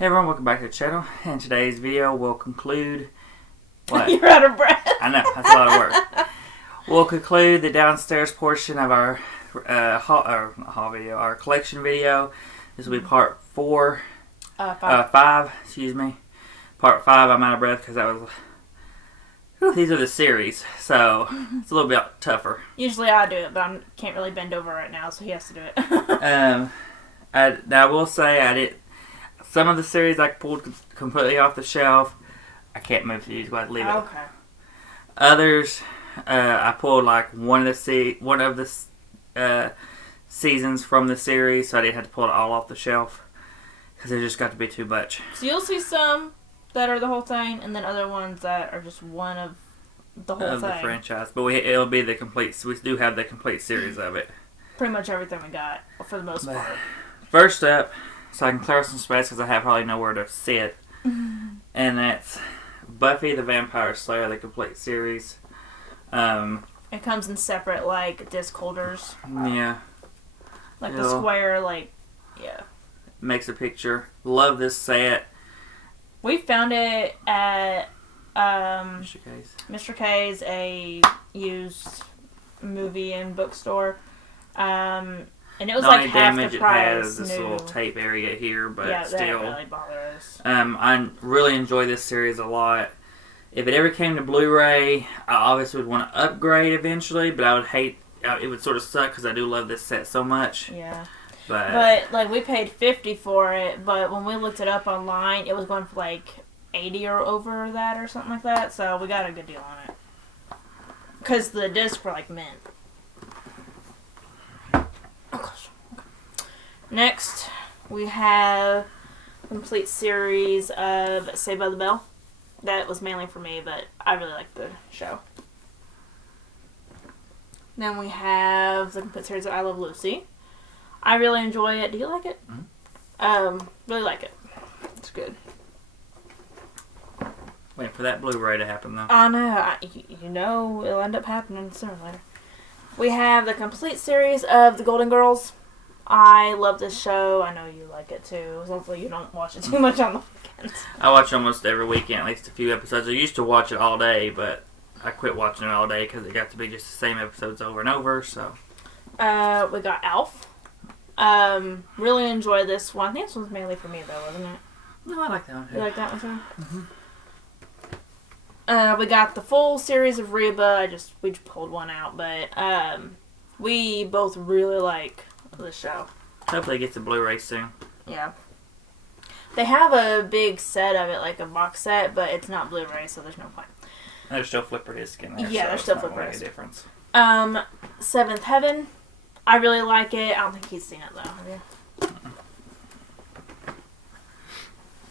Hey everyone, welcome back to the channel. In today's video, we'll conclude... What? You're out of breath. I know, that's a lot of work. We'll conclude the downstairs portion of our our collection video. This will be part 4. 5, excuse me. Part 5, I'm out of breath because that was... Whew, these are the series, so it's a little bit tougher. Usually I do it, but I can't really bend over right now, so he has to do it. Now I will say I did... Some of the series I pulled completely off the shelf. I can't move these, but I'd leave it. Okay. Others, I pulled like one of the seasons from the series, so I didn't have to pull it all off the shelf because it just got to be too much. So you'll see some that are the whole thing, and then other ones that are just one of the whole of thing. The franchise, but it'll be the complete. We do have the complete series of it. Pretty much everything we got for the most part. First up, so I can clear some space because I have probably nowhere to sit, and that's Buffy the Vampire Slayer, the complete series. It comes in separate, like, disc holders. Yeah. Like the square, like, yeah. Makes a picture. Love this set. We found it at Mr. K's, a used movie and bookstore. And it was like half the price. It has this little tape area here, but yeah, still. that really bothers. I really enjoy this series a lot. If it ever came to Blu-ray, I obviously would want to upgrade eventually, but I would hate... It would sort of suck because I do love this set so much. Yeah. But like, we paid $50 for it, but when we looked it up online, it was going for like $80 or over that or something like that, so we got a good deal on it. Because the discs were like mint. Oh gosh. Okay. Next, we have a complete series of Saved by the Bell. That was mainly for me, but I really like the show. Then we have the complete series of I Love Lucy. I really enjoy it. Do you like it? Mm-hmm. Really like it. It's good. Waiting for that Blu-ray to happen, though. I know. You know it'll end up happening sooner or later. We have the complete series of The Golden Girls. I love this show. I know you like it, too. Hopefully you don't watch it too much on the weekends. I watch almost every weekend, at least a few episodes. I used to watch it all day, but I quit watching it all day because it got to be just the same episodes over and over, so... We got Alf. Really enjoy this one. I think this one's mainly for me, though, wasn't it? No, I like that one, too. You like that one, too? Mm-hmm. We got the full series of Reba. We just pulled one out, but we both really like this show. Hopefully it gets a Blu-ray soon. Yeah. They have a big set of it, like a box set, but it's not Blu-ray, so there's no point. And there's still flipper disc in there. Yeah, so there's still it's not flipper really disc. a difference. Seventh Heaven. I really like it. I don't think he's seen it, though. Have you?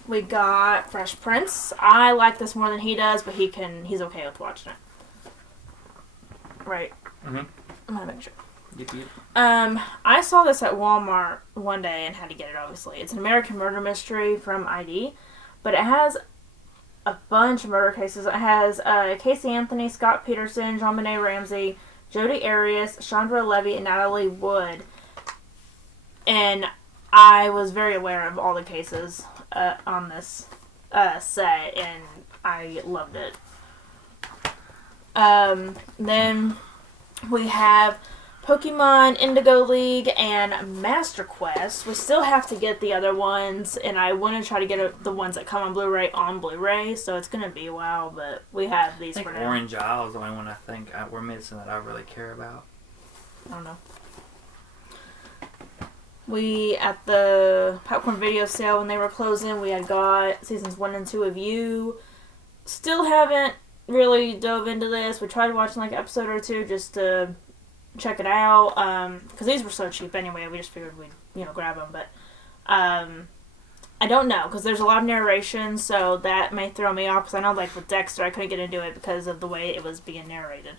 We got Fresh Prince. I like this more than he does, but he's okay with watching it. Right. Mm-hmm. I'm gonna make sure. Yep. I saw this at Walmart one day and had to get it, obviously. It's an American murder mystery from ID, but it has a bunch of murder cases. It has Casey Anthony, Scott Peterson, JonBenet Ramsey, Jodi Arias, Chandra Levy, and Natalie Wood. And I was very aware of all the cases on this set, and I loved it. Then we have Pokemon, Indigo League, and Master Quest. We still have to get the other ones, and I want to try to get the ones that come on Blu-ray, so it's going to be a while, but we have these for now. Orange Isle is the only one I think we're missing that I really care about. I don't know. We, at the Popcorn Video sale when they were closing, we had got seasons 1 and 2 of You. Still haven't really dove into this. We tried watching like an episode or two just to check it out, because these were so cheap anyway. We just figured we'd grab them, but I don't know, because there's a lot of narration, so that may throw me off, because I know like with Dexter I couldn't get into it because of the way it was being narrated.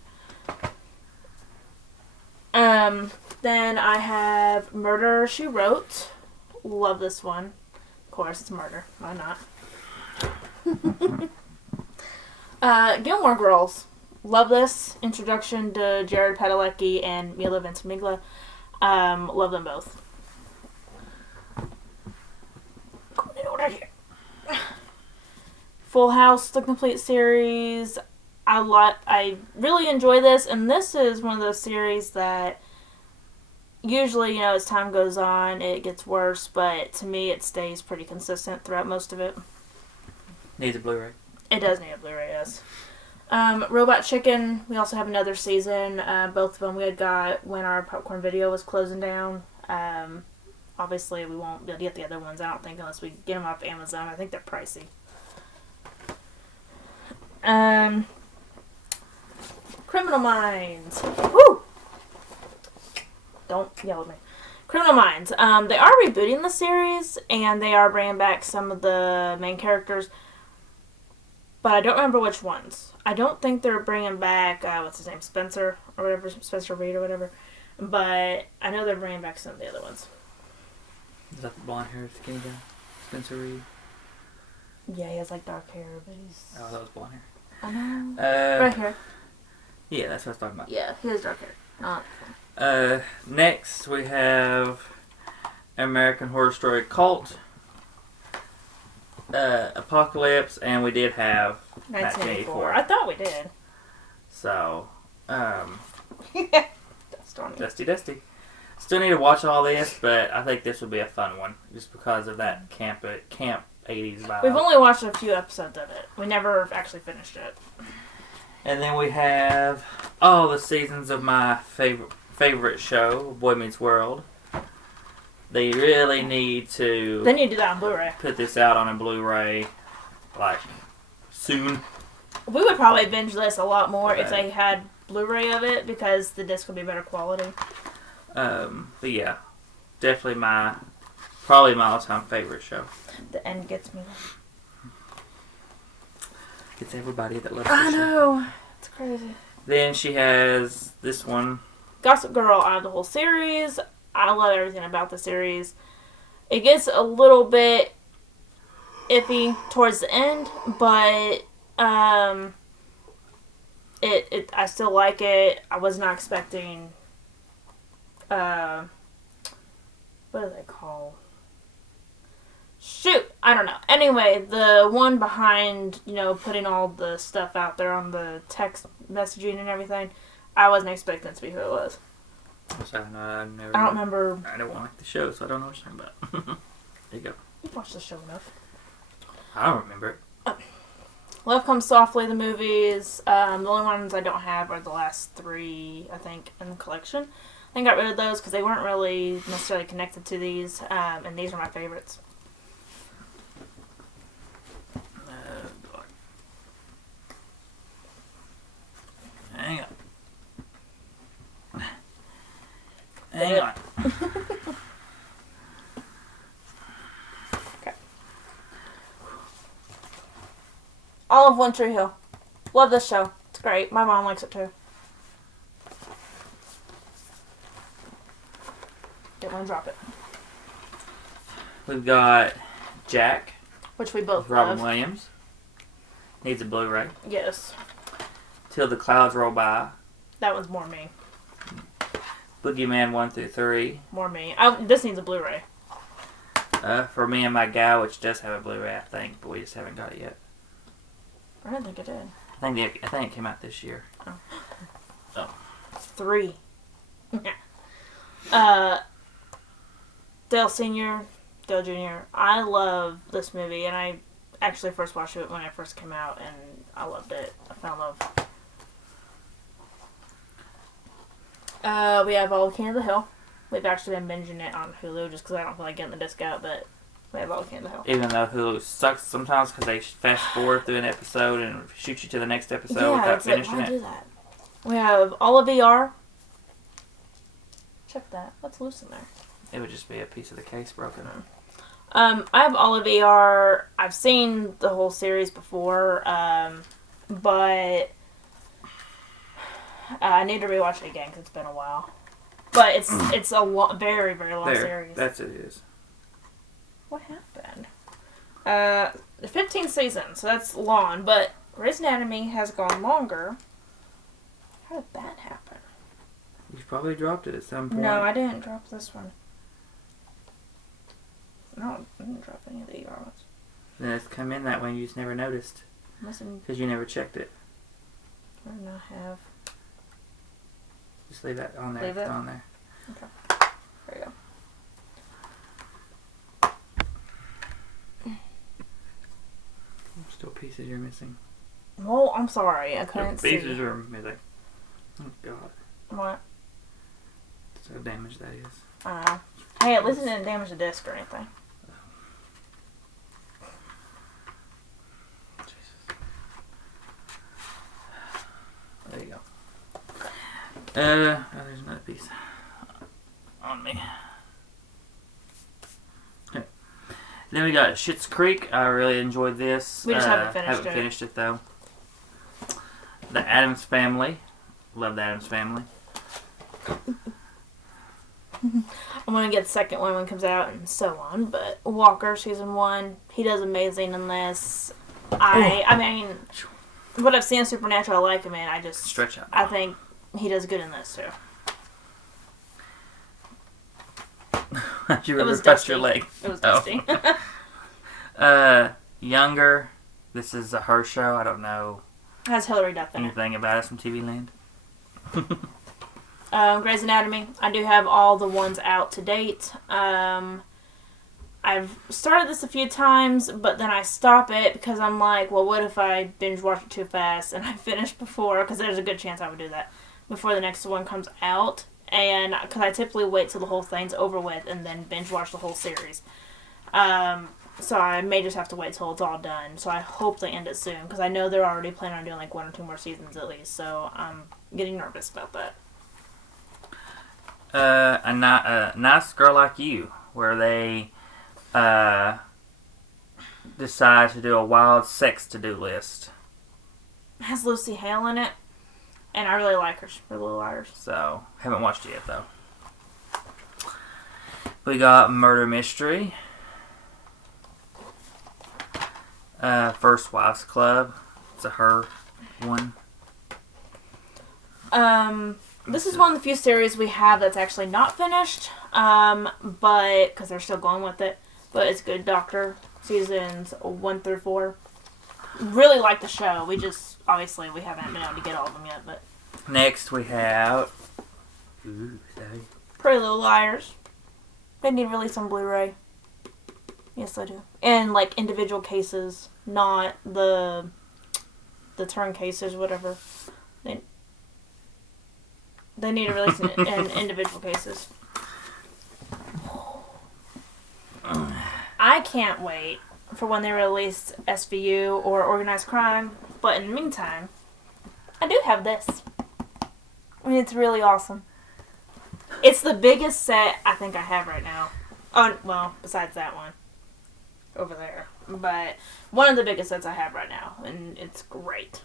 Then I have Murder, She Wrote. Love this one. Of course, it's murder. Why not? Gilmore Girls. Love this. Introduction to Jared Padalecki and Mila Ventimiglia. Love them both. Going in order here. Full House, the complete series. I really enjoy this, and this is one of those series that usually, as time goes on, it gets worse, but to me, it stays pretty consistent throughout most of it. Needs a Blu-ray. It does need a Blu-ray, yes. Robot Chicken, we also have another season. Both of them we had got when our Popcorn Video was closing down. Obviously, we won't be able to get the other ones, I don't think, unless we get them off Amazon. I think they're pricey. Criminal Minds. Woo! Don't yell at me. Criminal Minds. They are rebooting the series, and they are bringing back some of the main characters, but I don't remember which ones. I don't think they're bringing back, what's his name, Spencer, or whatever, Spencer Reed or whatever, but I know they're bringing back some of the other ones. Is that the blonde hair skinny guy? Spencer Reed? Yeah, he has, like, dark hair, but he's... Oh, that was blonde hair. I know. Right here. Yeah, that's what I was talking about. Yeah, he has dark hair. Next we have American Horror Story Cult, Apocalypse, and we did have 1984. I thought we did. So, Dusty. Still need to watch all this, but I think this would be a fun one, just because of that camp 80s vibe. We've only watched a few episodes of it. We never actually finished it. And then we have all the seasons of my favorite show, Boy Meets World. They really need to... They need to do that on Blu-ray. Put this out on a Blu-ray, like, soon. We would probably binge this a lot more if they had Blu-ray of it, because the disc would be better quality. But yeah, definitely probably my all-time favorite show. The end gets me. It's everybody that loves I know. It's crazy. Then she has this one. Gossip Girl out of the whole series. I love everything about the series. It gets a little bit iffy towards the end, but I still like it. I was not expecting what do they call? Shoot, I don't know. Anyway, the one behind, putting all the stuff out there on the text messaging and everything, I wasn't expecting to be who it was. I don't remember. I don't like the show, so I don't know what you're talking about. There you go. You've watched the show enough. I don't remember it. Love Comes Softly, the movies. The only ones I don't have are the last 3, I think, in the collection. I got rid of those because they weren't really necessarily connected to these, and these are my favorites. Hang on. Okay. All of One Tree Hill. Love this show. It's great. My mom likes it too. Didn't want to drop it. We've got Jack, which we both Robin love. Williams. Needs a Blu-ray. Yes. Till the Clouds Roll By. That one's more me. Boogeyman 1 through 3. More me. This needs a Blu-ray. For Me and My Gal, which does have a Blu-ray, I think, but we just haven't got it yet. I don't think it did. I think it came out this year. Oh. 3. Dale Sr., Dale Jr. I love this movie, and I actually first watched it when it first came out, and I loved it. I fell in love. We have All the King of the Hill. We've actually been binging it on Hulu just because I don't feel like getting the disc out, but we have All the King of the Hill. Even though Hulu sucks sometimes because they fast forward through an episode and shoot you to the next episode without finishing why it. Do that? We have all of ER. Check that. What's loose in there? It would just be a piece of the case broken. I have all of ER. I've seen the whole series before, but I need to rewatch it again because it's been a while. But it's a very, very long series. That's it is. What happened? 15 seasons, so that's long. But Grey's Anatomy has gone longer. How did that happen? You probably dropped it at some point. No, I didn't drop this one. No, I didn't drop any of the ER ones. Then it's come in that way and you just never noticed. Because you never checked it. Where did I have? Just leave that on there. Leave it? On there. Okay. There you go. Still pieces you're missing. Oh, I'm sorry. I couldn't see. Pieces are missing. Oh, God. What? That's how damaged that is. Hey, at least it didn't damage the disc or anything. Jesus. There you go. There's another piece on me. Okay. Then we got Schitt's Creek. I really enjoyed this. We just haven't finished it. Haven't finished it though. The Addams Family. Love the Addams Family. I'm gonna get the second one when it comes out and so on. But Walker season 1, he does amazing in this. I mean, what I've seen in Supernatural, I like him in. I just stretch out. I think he does good in this too. You ever touched your leg? It was dusty. Younger. This is a her show. I don't know. Has Hilary Duff in it. Anything about us from TV Land? Grey's Anatomy. I do have all the ones out to date. I've started this a few times, but then I stop it because I'm like, well, what if I binge watch it too fast and I finish before? Because there's a good chance I would do that before the next one comes out. And because I typically wait till the whole thing's over with and then binge watch the whole series. So I may just have to wait till it's all done. So I hope they end it soon because I know they're already planning on doing like 1 or 2 more seasons at least. So I'm getting nervous about that. A Nice Girl Like You, where they decide to do a wild sex to-do list. It has Lucy Hale in it, and I really like her for Little Liars. So, haven't watched it yet, though. We got Murder Mystery. First Wives Club. It's a her one. This is one of the few series we have that's actually not finished, but because they're still going with it. But it's Good Doctor, seasons 1 through 4. Really like the show. We just obviously we haven't been able to get all of them yet. But next we have Pretty Little Liars. They need to release on Blu-ray. Yes, I do. And like individual cases, not the turn cases, whatever. They need to release in individual cases. I can't wait for when they release SVU or Organized Crime. But in the meantime, I do have this. I mean, it's really awesome. It's the biggest set I think I have right now. Oh, well, besides that one over there. But one of the biggest sets I have right now, and it's great.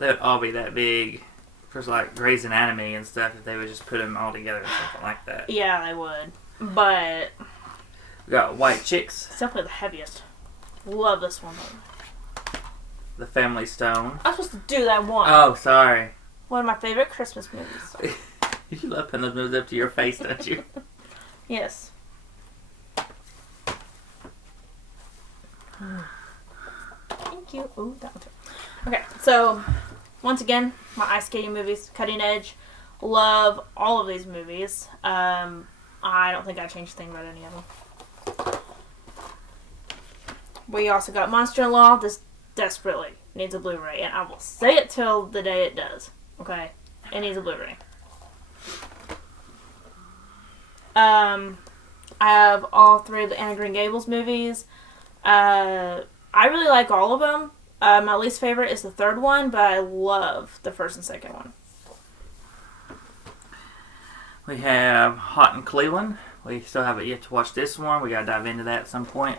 They would all be that big. For like Grey's Anatomy and stuff, if they would just put them all together or something like that. Yeah, they would. But we got White Chicks. It's definitely the heaviest. Love this one. The Family Stone. I was supposed to do that one. Oh, sorry. One of my favorite Christmas movies. You love putting those movies up to your face, don't you? Yes. Thank you. Ooh, that one too. Okay, so once again, my ice skating movies, Cutting Edge. Love all of these movies. I don't think I changed a thing about any of them. We also got Monster-in-Law. This desperately needs a Blu-ray, and I will say it till the day it does. Okay? It needs a Blu-ray. I have all 3 of the Anna Green Gables movies. I really like all of them. My least favorite is the 3rd one, but I love the 1st and 2nd one. We have Hot in Cleveland. We still haven't yet to watch this one. We gotta dive into that at some point.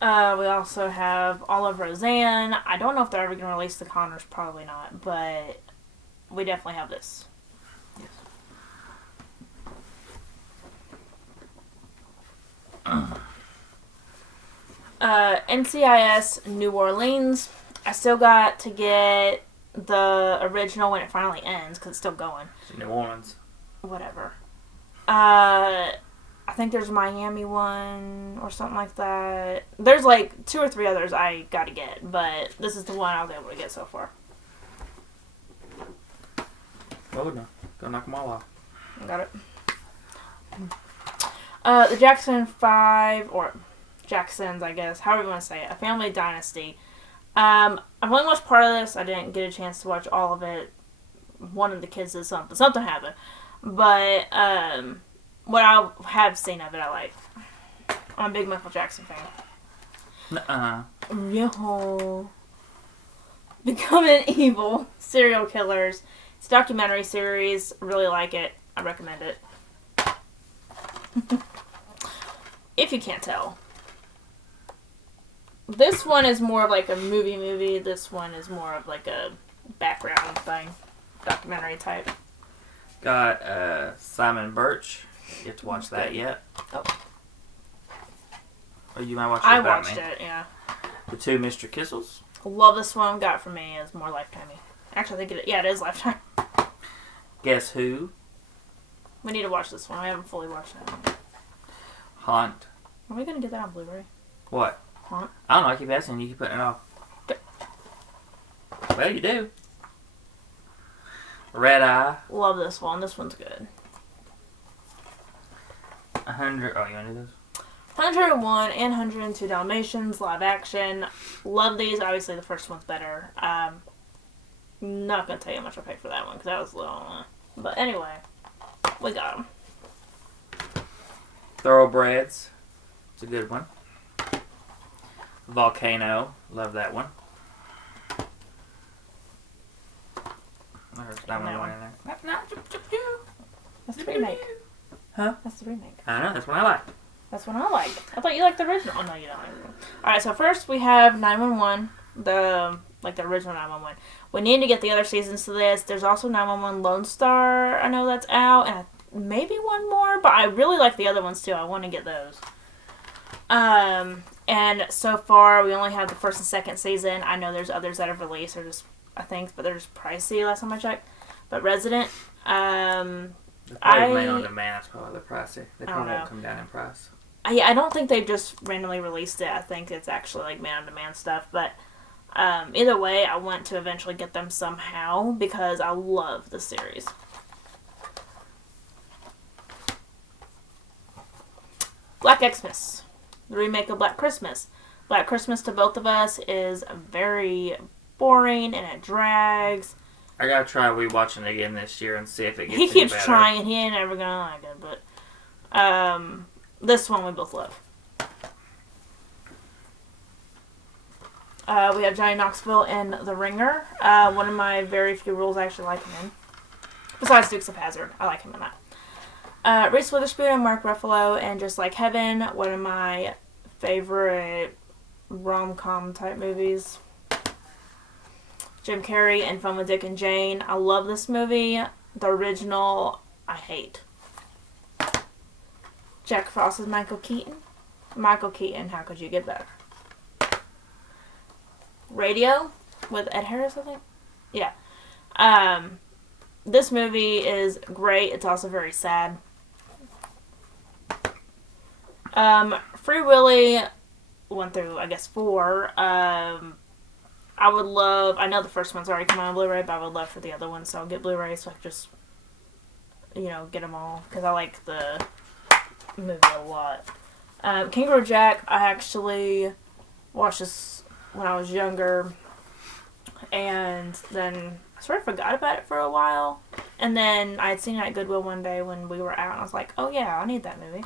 We also have All of Roseanne. I don't know if they're ever going to release The Connors. Probably not, but we definitely have this. Yes. NCIS New Orleans. I still got to get the original when it finally ends because it's still going. It's New Orleans. Whatever. I think there's a Miami one or something like that. There's like 2 or 3 others I gotta get, but this is the one I was able to get so far. Oh no, go knock them all off. Got it. The Jackson 5, or Jacksons, I guess, however you want to say it, A Family Dynasty. I've only watched part of this. I didn't get a chance to watch all of it. One of the kids did something. Something happened. But what I have seen of it, I like. I'm a big Michael Jackson fan. Yo. Becoming Evil. Serial Killers. It's a documentary series. Really like it. I recommend it. If you can't tell. This one is more of like a movie. This one is more of like a background thing. Documentary type. Got Simon Birch. You have to watch that yet? Oh. Or you might watch it I without watched me. it, yeah. The 2 Mr. Kissels. Love this one. Got for me is more Lifetime-y. Actually, I think it is Lifetime. Guess Who? We need to watch this one. I haven't fully watched it. Haunt. Are we going to get that on Blu-ray? What? Haunt? I don't know. I keep asking. You keep putting it off. Okay. Well, you do. Red Eye. Love this one. This one's good. 100. Oh, you want to do this? 101 and 102 Dalmatians, live action. Love these. Obviously, the first one's better. Not going to tell you how much I paid for that one because that was a little... But anyway, we got them. Thoroughbreds. It's a good one. Volcano. Love that one. There's 911 in there. That's the remake. Huh? That's the remake. I know. That's what I like. That's what I like. I thought you liked the original. Oh, no, you don't. Alright, so first we have 911. The original 911. We need to get the other seasons to this. There's also 911 Lone Star. I know that's out. And maybe one more. But I really like the other ones, too. I want to get those. And so far, we only have the first and second season. I know there's others that have released. They're just, I think, but they're just pricey last time I checked. But Resident, They're probably made on demand. That's probably the pricey. They probably won't come down in price. I don't think they've just randomly released it. I think it's actually like made on demand stuff. But either way, I want to eventually get them somehow because I love the series. Black Xmas. The remake of Black Christmas. Black Christmas to both of us is very boring and it drags. I gotta try rewatching it again this year and see if it gets He any keeps better. trying and he ain't ever gonna like it, but this one we both love. We have Johnny Knoxville in The Ringer. One of my very few roles I actually like him in. Besides Dukes of Hazzard. I like him in that. Reese Witherspoon and Mark Ruffalo and Just Like Heaven. One of my favorite rom-com type movies. Jim Carrey and Fun with Dick and Jane. I love this movie. The original, I hate. Jack Frost is Michael Keaton. Michael Keaton, how could you get better? Radio with Ed Harris, I think. Yeah. This movie is great. It's also very sad. Free Willy 1 through, I guess, 4. I would love... I know the first one's already come out on Blu-ray, but I would love for the other one, so I'll get Blu-ray so I can just, get them all. Because I like the movie a lot. Kangaroo Jack, I actually watched this when I was younger. And then I sort of forgot about it for a while. And then I had seen it at Goodwill one day when we were out, and I was like, oh yeah, I need that movie.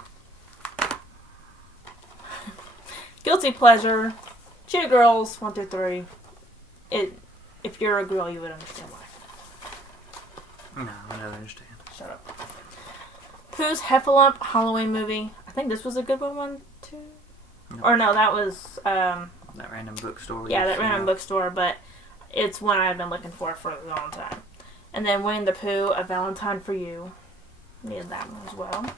Guilty Pleasure. Cheetah Girls 1 through 3. If you're a girl, you would understand why. No, I don't understand. Shut up. Pooh's Heffalump Halloween movie. I think this was a good one too. Nope. Or no, that was that random bookstore. Yeah, that random bookstore, but it's one I've been looking for a long time. And then Winnie the Pooh, A Valentine for You. Needed that one as well.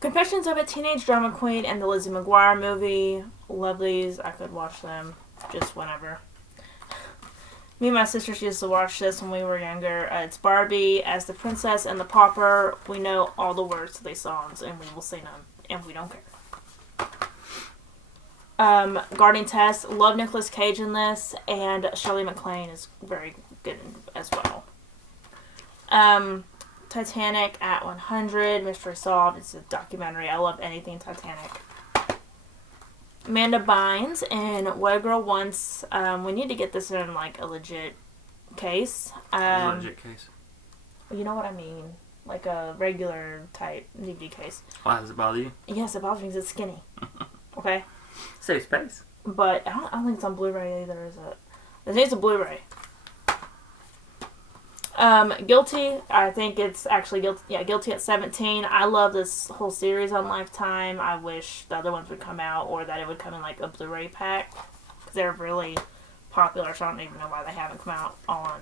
Confessions of a Teenage Drama Queen and the Lizzie McGuire movie. Love these. I could watch them just whenever. Me and my sisters used to watch this when we were younger. It's Barbie as the princess and the pauper. We know all the words to these songs, and we will sing them, and we don't care. Guarding Tess. Love Nicolas Cage in this, and Shirley MacLaine is very good as well. Titanic at 100. Mystery Solved. It's a documentary. I love anything Titanic. Amanda Bynes in What a Girl Wants. We need to get this in like a legit case. Legit case. You know what I mean? Like a regular type DVD case. Why does it bother you? Yes, it bothers me because it's skinny. Okay? Save space. But I don't think it's on Blu-ray either, is it? I think it's a Blu-ray. Guilty. I think it's actually Guilty. Yeah, Guilty at 17. I love this whole series on Lifetime. I wish the other ones would come out, or that it would come in like a Blu-ray pack, because they're really popular. So I don't even know why they haven't come out on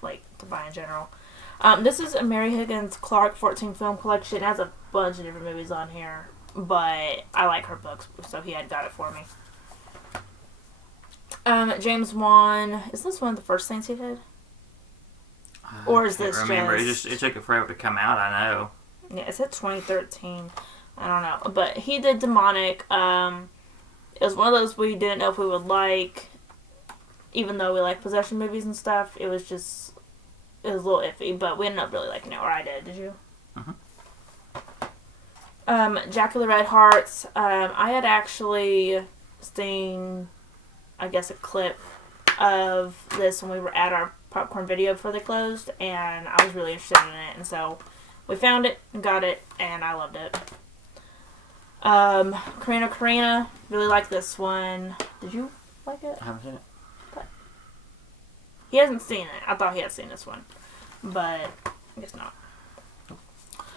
like to buy in general. This is a Mary Higgins Clark 14 film collection. It has a bunch of different movies on here, but I like her books, so he had got it for me. James Wan. Is this one of the first things he did? Or is this remember. It took it forever to come out, I know. Yeah, it said 2013. I don't know. But he did Demonic. It was one of those we didn't know if we would like, even though we like possession movies and stuff. It was a little iffy, but we ended up really liking it, or I did you? Mm-hmm. Jack of the Red Hearts. I had actually seen, I guess, a clip of this when we were at our popcorn video before they closed, and I was really interested in it, and so we found it and got it, and I loved it. Karina, really like this one. Did you like it? I haven't seen it. But he hasn't seen it. I thought he had seen this one, but I guess not.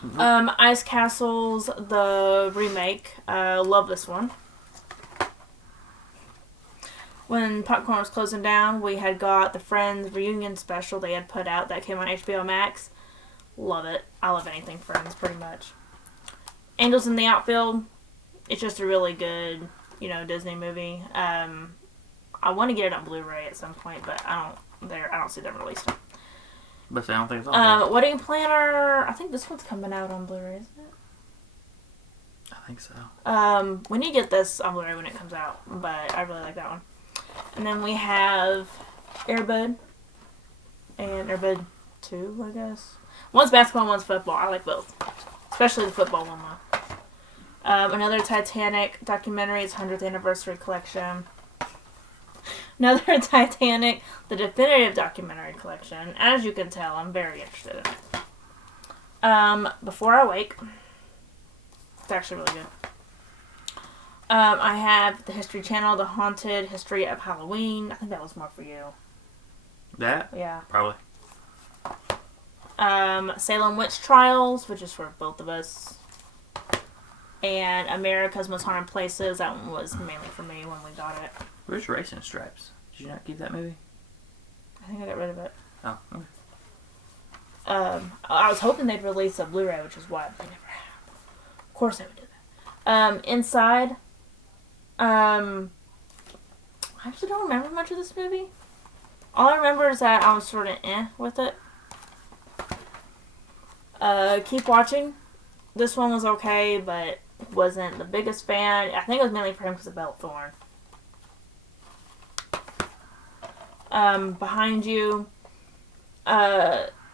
Mm-hmm. Ice Castles, the remake. Love this one. When popcorn was closing down, we had got the Friends reunion special they had put out that came on HBO Max. Love it. I love anything Friends, pretty much. Angels in the Outfield. It's just a really good, Disney movie. I want to get it on Blu-ray at some point, but I don't see them released it. But I don't think it's on Wedding Planner. I think this one's coming out on Blu-ray, isn't it? I think so. We need to get this on Blu-ray when it comes out, but I really like that one. And then we have Air Bud and Air Bud 2, I guess. One's basketball, one's football. I like both. Especially the football one, though. Another Titanic documentary. It's 100th anniversary collection. Another Titanic, the definitive documentary collection. As you can tell, I'm very interested in it. Before I Wake. It's actually really good. I have the History Channel, The Haunted History of Halloween. I think that was more for you. That? Yeah. Probably. Salem Witch Trials, which is for both of us. And America's Most Haunted Places. That one was mainly for me when we got it. Where's Racing Stripes? Did you not keep that movie? I think I got rid of it. Oh, okay. I was hoping they'd release a Blu-ray, which is why they never have. Of course they would do that. Inside. I actually don't remember much of this movie. All I remember is that I was sort of with it. Keep Watching. This one was okay, but wasn't the biggest fan. I think it was mainly for him because of Bella Thorne. Behind You.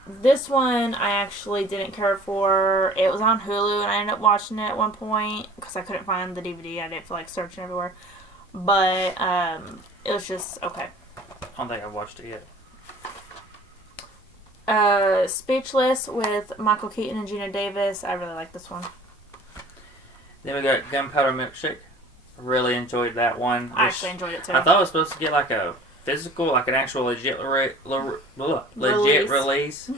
This one I actually didn't care for. It was on Hulu and I ended up watching it at one point because I couldn't find the DVD. I didn't feel like searching everywhere. But it was just okay. I don't think I've watched it yet. Speechless with Michael Keaton and Gina Davis. I really like this one. Then we got Gunpowder Milkshake. Really enjoyed that one. I actually enjoyed it too. I thought it was supposed to get like a physical, like an actual legit release,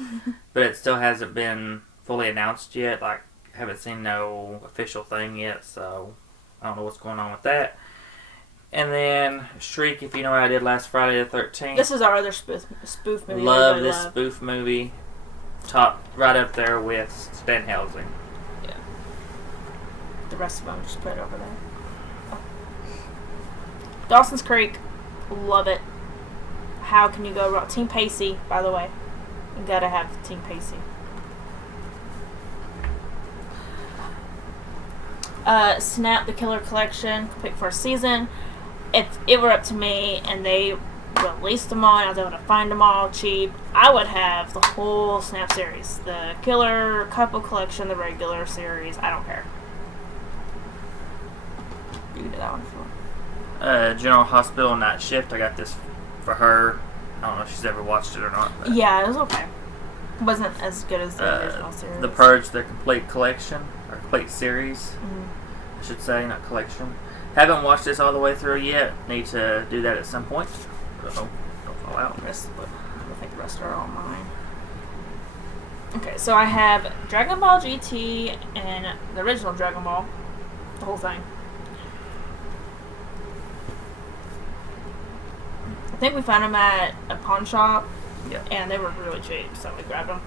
but it still hasn't been fully announced yet. Like, haven't seen no official thing yet, so I don't know what's going on with that. And then Shriek, if you know what I did last Friday the 13th. This is our other spoof movie. Love this spoof movie. Top right up there with Van Helsing. Yeah. The rest of them just put it over there. Oh. Dawson's Creek. Love it. how can you go wrong? Team Pacey, by the way. You gotta have Team Pacey. Snap the Killer Collection, pick for a season. If it were up to me and they released them all and I was able to find them all cheap, I would have the whole Snap series. The Killer Couple Collection, the regular series. I don't care. You can do that one for General Hospital Night Shift. I got this for her. I don't know if she's ever watched it or not. Yeah, it was okay. It wasn't as good as the original series. The Purge, the complete collection, or complete series, I should say, not collection. Haven't watched this all the way through yet. Need to do that at some point. Don't fall out. I think the rest are all mine. Okay, so I have Dragon Ball GT and the original Dragon Ball. The whole thing. I think we found them at a pawn shop. Yeah. And they were really cheap, so we grabbed them.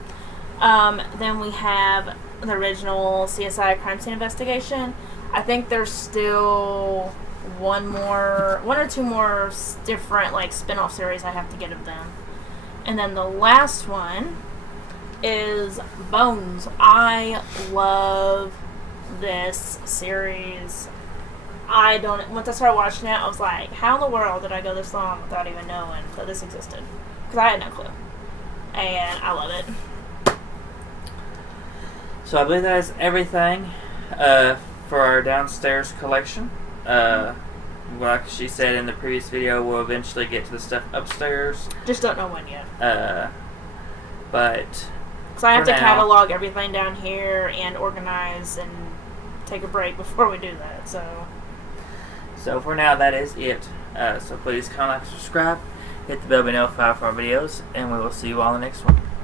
Then we have the original CSI Crime Scene Investigation. I think there's still one or two more different like spin-off series I have to get of them. And then the last one is Bones. I love this series. Once I started watching it, I was like, how in the world did I go this long without even knowing that this existed? Because I had no clue. And I love it. So I believe that is everything for our downstairs collection. Like she said in the previous video, we'll eventually get to the stuff upstairs. Just don't know when yet. But because I have to catalog everything down here and organize and take a break before we do that. So for now, that is it. So please comment, like, subscribe, hit the bell to be notified for our videos, and we will see you all in the next one.